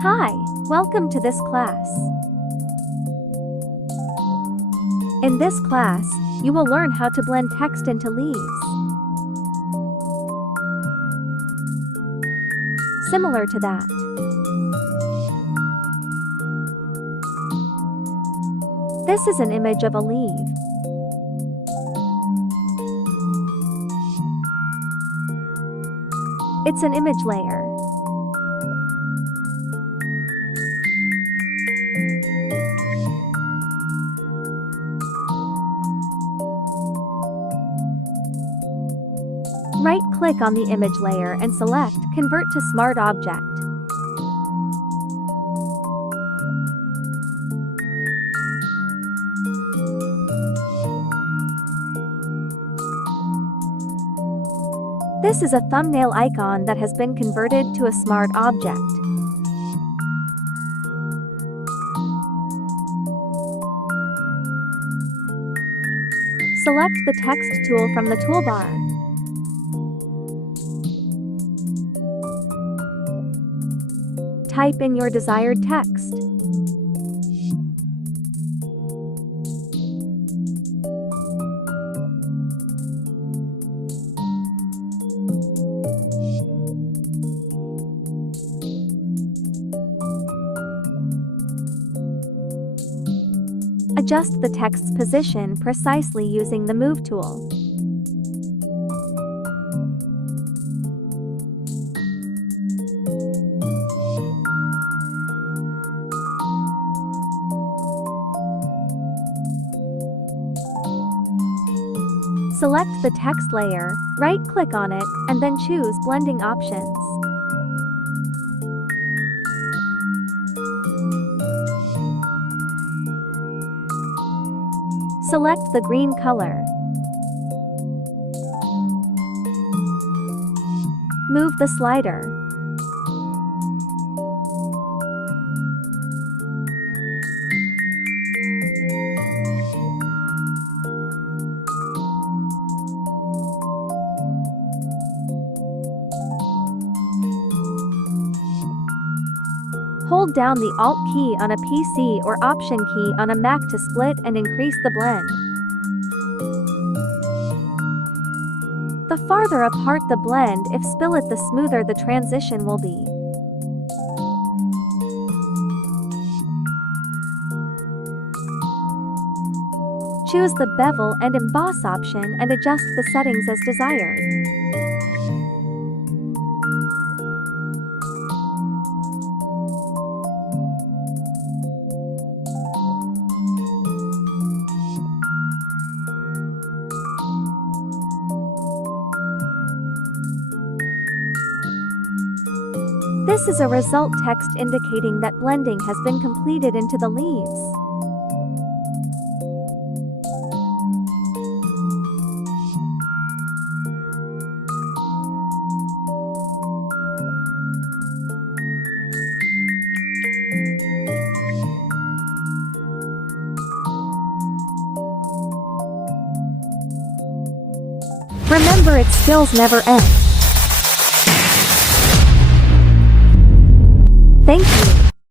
Hi, welcome to this class. In this class, you will learn how to blend text into leaves. Similar to that. This is an image of a leaf. It's an image layer. Right-click on the image layer and select Convert to Smart Object. This is a thumbnail icon that has been converted to a smart object. Select the text tool from the toolbar. Type in your desired text. Adjust the text's position precisely using the Move tool. Select the text layer, right-click on it, and then choose Blending Options. Select the green color. Move the slider. Hold down the Alt key on a PC or Option key on a Mac to split and increase the blend. The farther apart the blend if split, the smoother the transition will be. Choose the Bevel and Emboss option and adjust the settings as desired. This is a result text indicating that blending has been completed into the leaves. Remember, its skills never end. Thank you.